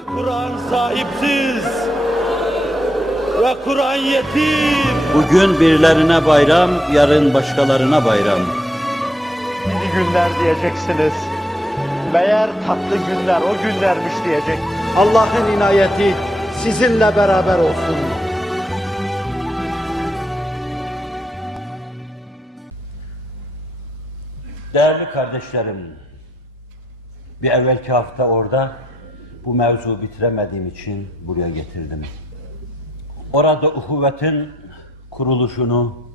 Ve Kur'an sahipsiz. Ve Kur'an yetim. Bugün birilerine bayram, yarın başkalarına bayram. Yeni günler diyeceksiniz. Meğer tatlı günler o günlermiş diyecek. Allah'ın inayeti sizinle beraber olsun. Değerli kardeşlerim, bir evvelki hafta orada bu mevzu bitiremediğim için buraya getirdim. Orada uhuvvetin kuruluşunu,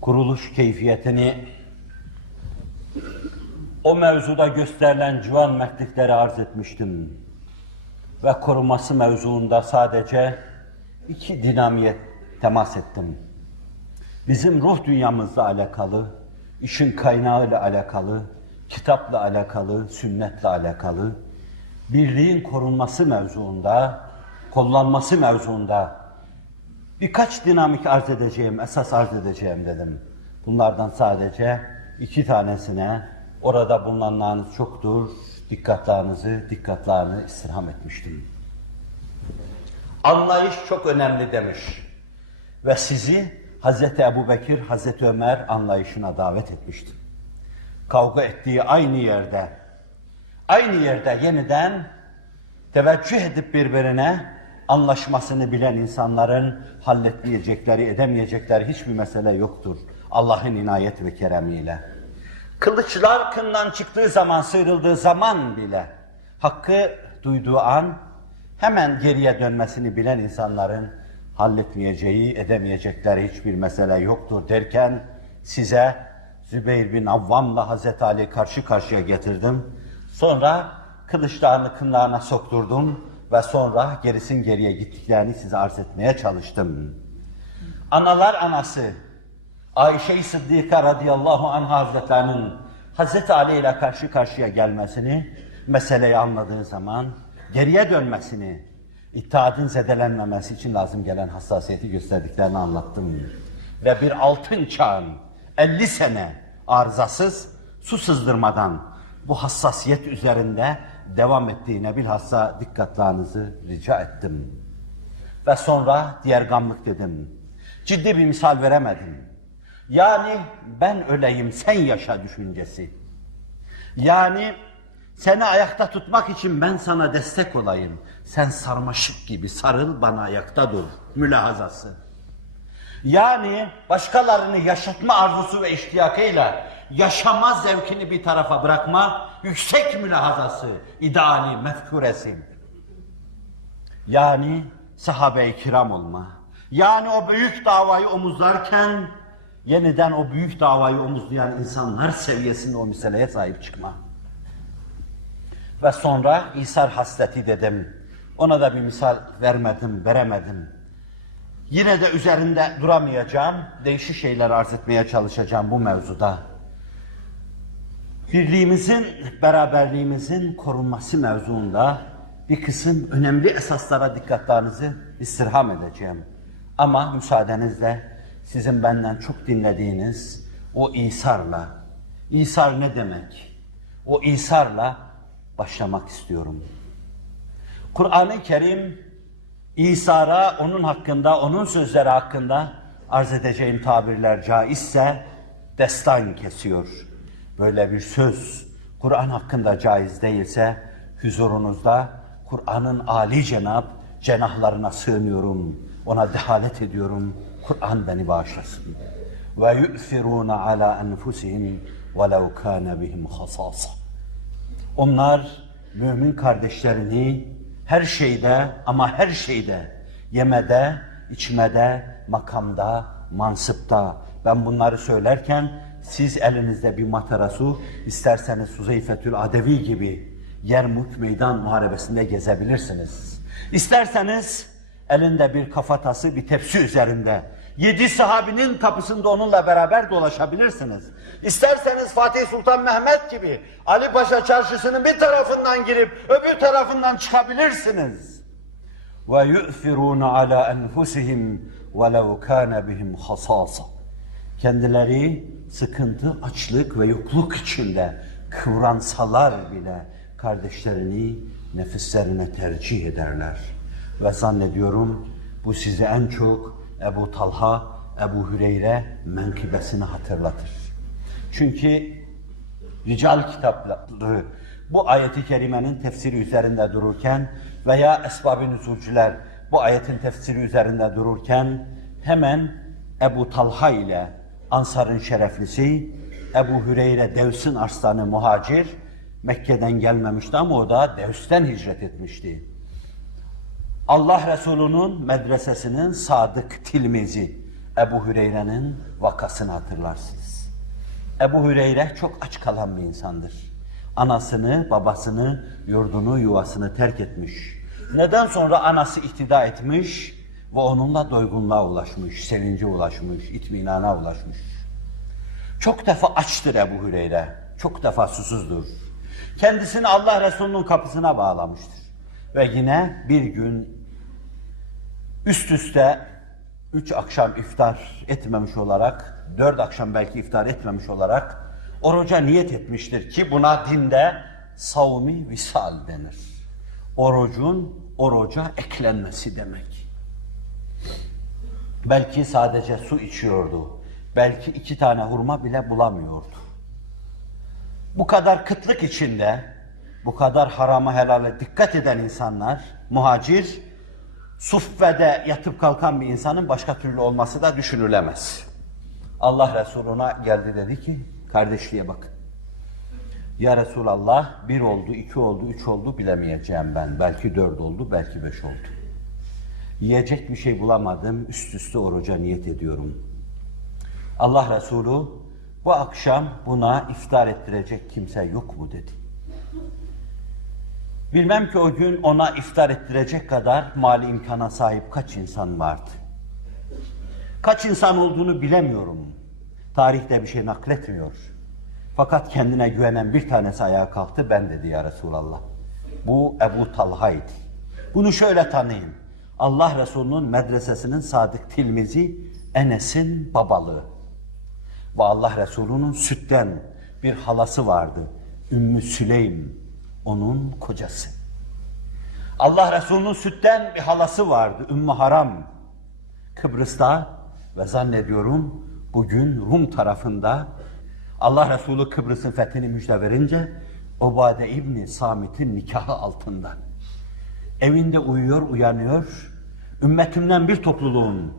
kuruluş keyfiyetini, o mevzuda gösterilen civan mertlikleri arz etmiştim. Ve koruması mevzuunda sadece iki dinamiye temas ettim. Bizim ruh dünyamızla alakalı, işin kaynağıyla alakalı, kitapla alakalı, sünnetle alakalı, birliğin korunması mevzuunda, kullanması mevzuunda birkaç dinamik arz edeceğim, esas arz edeceğim dedim. Bunlardan sadece iki tanesine orada bulunanlarınız çoktur, dikkatlerinizi, dikkatlerini istirham etmiştim. Anlayış çok önemli demiş ve sizi Hazreti Ebu Bekir, Hazreti Ömer anlayışına davet etmiştir. Kavga ettiği aynı yerde, aynı yerde yeniden teveccüh edip birbirine anlaşmasını bilen insanların halletmeyecekleri, edemeyecekleri hiçbir mesele yoktur. Allah'ın inayet ve keremiyle. Kılıçlar kından çıktığı zaman, sıyrıldığı zaman bile hakkı duyduğu an hemen geriye dönmesini bilen insanların halletmeyeceği, edemeyecekleri hiçbir mesele yoktur derken size Zübeyir bin Avvam'la Hazreti Ali karşı karşıya getirdim. Sonra kılıçlarını kınlarına sokturdum ve sonra gerisin geriye gittiklerini size arz etmeye çalıştım. Analar anası Ayşe-i Sıddika radıyallahu anh hazretlerinin Hazreti Ali ile karşı karşıya gelmesini, meseleyi anladığı zaman geriye dönmesini, itaadın zedelenmemesi için lazım gelen hassasiyeti gösterdiklerini anlattım. Ve bir altın çağın 50 sene arızasız, su sızdırmadan bu hassasiyet üzerinde devam ettiğine bilhassa dikkatlerinizi rica ettim. Ve sonra diğer gamlık dedim. Ciddi bir misal veremedim. Yani ben öleyim sen yaşa düşüncesi. Yani seni ayakta tutmak için ben sana destek olayım. Sen sarmaşık gibi sarıl bana ayakta dur mülahazası. Yani başkalarını yaşatma arzusu ve iştiyakıyla yaşama zevkini bir tarafa bırakma yüksek mülahazası, ideali, mefkuresi. Yani sahabe-i kiram olma. Yani o büyük davayı omuzlarken yeniden o büyük davayı omuzlayan insanlar seviyesinde o meseleye sahip çıkma. Ve sonra İsar hasleti dedim. Ona da bir misal vermedim, veremedim. Yine de üzerinde duramayacağım, değişik şeyler arz etmeye çalışacağım bu mevzuda. Birliğimizin, beraberliğimizin korunması mevzuunda bir kısım önemli esaslara dikkatlerinizi istirham edeceğim. Ama müsaadenizle sizin benden çok dinlediğiniz o İsar'la, İsar ne demek? O İsar'la başlamak istiyorum. Kur'an-ı Kerim İsa'ra onun hakkında, onun sözleri hakkında arz edeceğim tabirler caizse destan kesiyor. Böyle bir söz Kur'an hakkında caiz değilse huzurunuzda Kur'an'ın âli cenab cenahlarına sığınıyorum. Ona dehalet ediyorum. Kur'an beni bağışlasın. Ve yu'firûne alâ enfusihim velev kâne bihim. Onlar mümin kardeşlerini her şeyde ama her şeyde, yemede, içmede, makamda, mansıpta. Ben bunları söylerken siz elinizde bir matara su, isterseniz Suzeyfetül Adevi gibi Yermuk meydan muharebesinde gezebilirsiniz. İsterseniz elinde bir kafatası, bir tepsi üzerinde yedi sahabinin kapısında onunla beraber dolaşabilirsiniz. İsterseniz Fatih Sultan Mehmet gibi Ali Paşa çarşısının bir tarafından girip öbür tarafından çıkabilirsiniz. Ve yu'thirûne alâ enfusihim kâne bihim hasâsa. Kendileri sıkıntı, açlık ve yokluk içinde kıvransalar bile kardeşlerini nefislerine tercih ederler. Ve zannediyorum bu size en çok Ebu Talha, Ebu Hüreyre menkıbesini hatırlatır. Çünkü rical kitapları bu ayeti kerimenin tefsiri üzerinde dururken veya esbab-ı bu ayetin tefsiri üzerinde dururken hemen Ebu Talha ile Ansar'ın şereflisi Ebu Hüreyre Devs'in arslanı muhacir Mekke'den gelmemişti ama o da Devs'ten hicret etmişti. Allah Resulü'nün medresesinin sadık tilmizi Ebu Hüreyre'nin vakasını hatırlarsınız. Ebu Hüreyre çok aç kalan bir insandır. Anasını, babasını, yurdunu, yuvasını terk etmiş. Neden sonra anası ihtida etmiş ve onunla doygunluğa ulaşmış, sevince ulaşmış, itminana ulaşmış. Çok defa açtır Ebu Hüreyre, çok defa susuzdur. Kendisini Allah Resulü'nün kapısına bağlamıştır. Ve yine bir gün üst üste üç akşam iftar etmemiş olarak, dört akşam belki iftar etmemiş olarak oruca niyet etmiştir ki buna dinde savmi visal denir. Orucun oruca eklenmesi demek. Belki sadece su içiyordu. Belki iki tane hurma bile bulamıyordu. Bu kadar kıtlık içinde, bu kadar harama helale dikkat eden insanlar, muhacir, suffede yatıp kalkan bir insanın başka türlü olması da düşünülemez. Allah Resuluna geldi dedi ki, kardeşliğe bakın. Ya Resulallah, bir oldu, iki oldu, üç oldu bilemeyeceğim ben. Belki dört oldu, belki beş oldu. Yiyecek bir şey bulamadım, üst üste oruca niyet ediyorum. Allah Resulü, bu akşam buna iftar ettirecek kimse yok mu dedi. Bilmem ki o gün ona iftar ettirecek kadar mali imkana sahip kaç insan vardı. Kaç insan olduğunu bilemiyorum. Tarihte bir şey nakletmiyor. Fakat kendine güvenen bir tanesi ayağa kalktı, ben dedi ya Resulallah. Bu Ebu Talha'ydı. Bunu şöyle tanıyın. Allah Resulü'nün medresesinin sadık tilmizi Enes'in babalığı. Ve Allah Resulü'nün sütten bir halası vardı. Ümmü Süleym, onun kocası. Allah Resulü'nün sütten bir halası vardı. Ümmü Haram. Kıbrıs'ta ve zannediyorum bugün Rum tarafında Allah Resulü Kıbrıs'ın fethini müjde verince Obade İbni Samit'in nikahı altında. Evinde uyuyor, uyanıyor. Ümmetimden bir topluluğun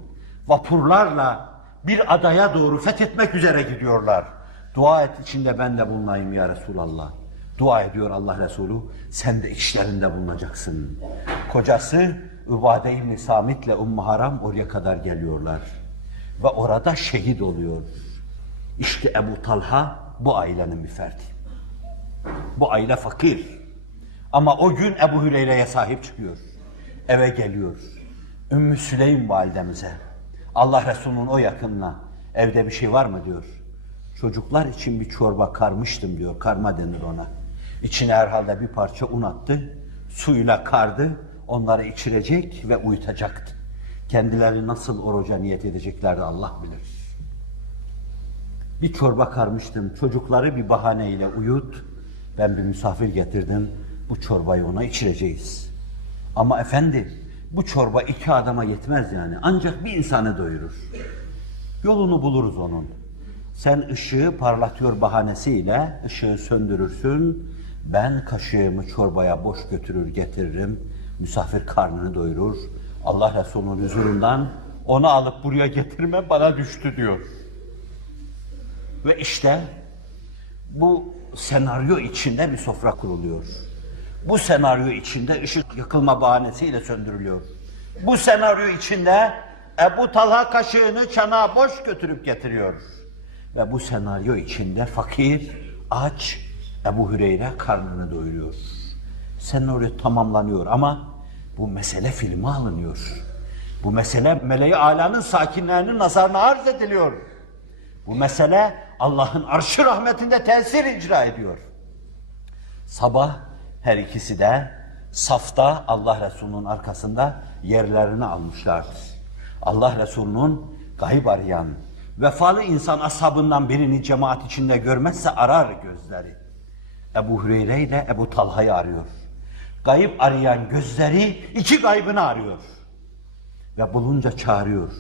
vapurlarla bir adaya doğru fethetmek üzere gidiyorlar. Dua et içinde ben de bulunayım ya Resulallah. Dua ediyor Allah Resulü, sen de işlerinde bulunacaksın. Kocası Übade İbni Samit'le Ummu Haram oraya kadar geliyorlar. Ve orada şehit oluyor. İşte Ebu Talha bu ailenin bir ferdi. Bu aile fakir. Ama o gün Ebu Hüreyre'ye sahip çıkıyor. Eve geliyor. Ümmü Süleym validemize. Allah Resulü'nün o yakınına. Evde bir şey var mı diyor. Çocuklar için bir çorba karmıştım diyor. Karma denir ona. İçine herhalde bir parça un attı. Suyla kardı. Onları içirecek ve uyutacaktı. Kendileri nasıl oruca niyet edeceklerdi Allah bilir. Bir çorba karmıştım. Çocukları bir bahaneyle uyut. Ben bir misafir getirdim. Bu çorbayı ona içireceğiz. Ama efendi bu çorba iki adama yetmez yani. Ancak bir insanı doyurur. Yolunu buluruz onun. Sen ışığı parlatıyor bahanesiyle ışığı söndürürsün. Ben kaşığımı çorbaya boş götürür getiririm. Misafir karnını doyurur. Allah Resulü'nün huzurundan onu alıp buraya getirme bana düştü diyor. Ve işte bu senaryo içinde bir sofra kuruluyor. Bu senaryo içinde ışık yakılma bahanesiyle söndürülüyor. Bu senaryo içinde Ebu Talha kaşığını çanağa boş götürüp getiriyor. Ve bu senaryo içinde fakir, aç, Ebu Hüreyre karnını doyuruyor. Senaryo tamamlanıyor ama bu mesele filme alınıyor. Bu mesele meleği alanın sakinlerinin nazarına arz ediliyor. Bu mesele Allah'ın arşı rahmetinde tesir icra ediyor. Sabah her ikisi de safta Allah Resulü'nün arkasında yerlerini almışlardır. Allah Resulü'nün gayb arayan, vefalı insan ashabından birini cemaat içinde görmezse arar gözleri. Ebu Hüreyre ile Ebu Talha'yı arıyor. Gayip arayan gözleri iki gaybını arıyor. Ve bulunca çağırıyor.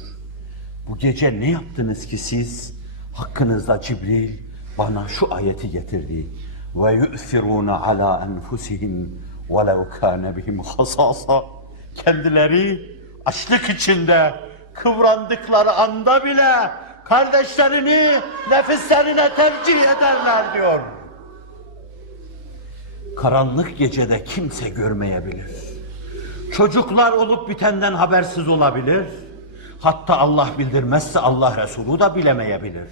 Bu gece ne yaptınız ki siz? Hakkınızda Cibril bana şu ayeti getirdi. Yu'thiruna ala enfusihim velev kâne bihim hasasa. Kendileri açlık içinde kıvrandıkları anda bile kardeşlerini nefislerine tercih ederler diyor. Karanlık gecede kimse görmeyebilir. Çocuklar olup bitenden habersiz olabilir. Hatta Allah bildirmezse Allah Resulü da bilemeyebilir.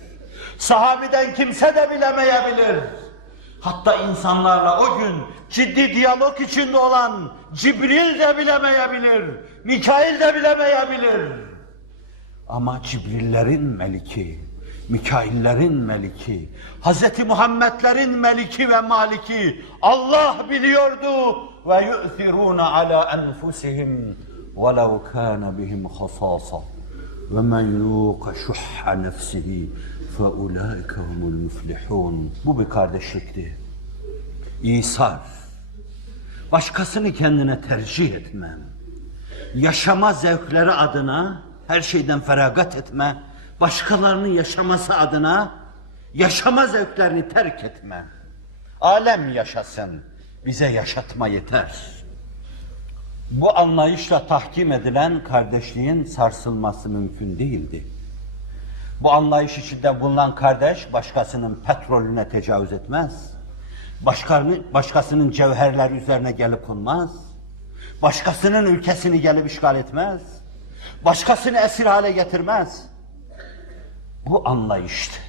Sahabiden kimse de bilemeyebilir. Hatta insanlarla o gün ciddi diyalog içinde olan Cibril de bilemeyebilir. Mikail de bilemeyebilir. Ama Cibril'lerin meliki, Mikail'lerin meliki, Hz. Muhammed'lerin meliki ve maliki Allah biliyordu ve yu'thiruna ala enfusihim velev kana bihim hasasa yuqa şuhha nefsihi fe ulaike humul müflihun. Bu bir kardeşlikti. İsar. Başkasını kendine tercih etmem yaşama zevkleri adına her şeyden feragat etme, başkalarının yaşaması adına yaşama zevklerini terk etme. Alem yaşasın, bize yaşatma yeter. Bu anlayışla tahkim edilen kardeşliğin sarsılması mümkün değildi. Bu anlayış içinde bulunan kardeş başkasının petrolüne tecavüz etmez. Başkanı, başkasının cevherleri üzerine gelip konmaz. Başkasının ülkesini gelip işgal etmez. Başkasını esir hale getirmez. Bu anlayıştı.